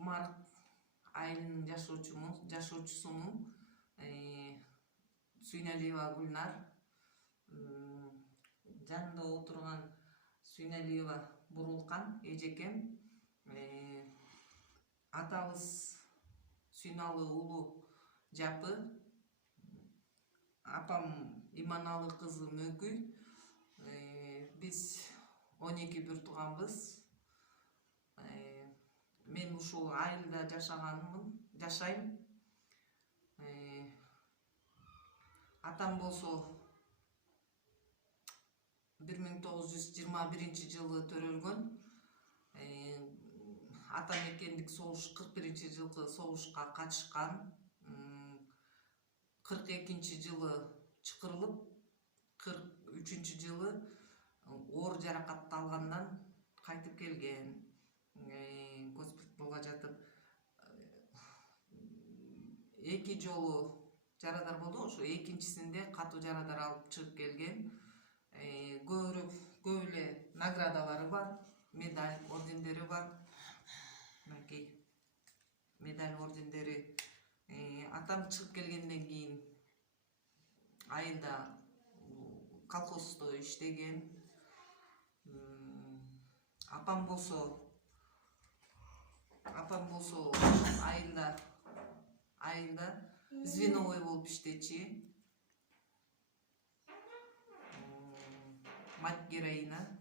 Кумарык айылынын жашоочусумун. Сүйнөлиева Гүлнар. Жанында отурган Сүйнөлиева Бурулкан эжекем. Атабыз Сүйналы уулу Жапы. Апам Иманалы кызы Мөкүй. Биз 12 бир тууганбыз. Мен ушул айылда жашайм. Атам болсо 1921 жылы төрөлгөн. Атам экендик согуш 41-жылкы согушка катышкан. 42-жылы чакырылып, 43-жылы оор жаракат алгандан кайтып келген. Госпиталга жатып 2 жолу жарадар болду. Ошо экинчисинде катуу жарадар алып чыгып келген. Көп эле наградалары бар, медаль, ордендери бар. Мынакей медаль, ордендери. Атам чыгып келгенден кийин айылда колхоздо иштеген. Апам болсо айылда звеновой болуп иштечи. Мать героина.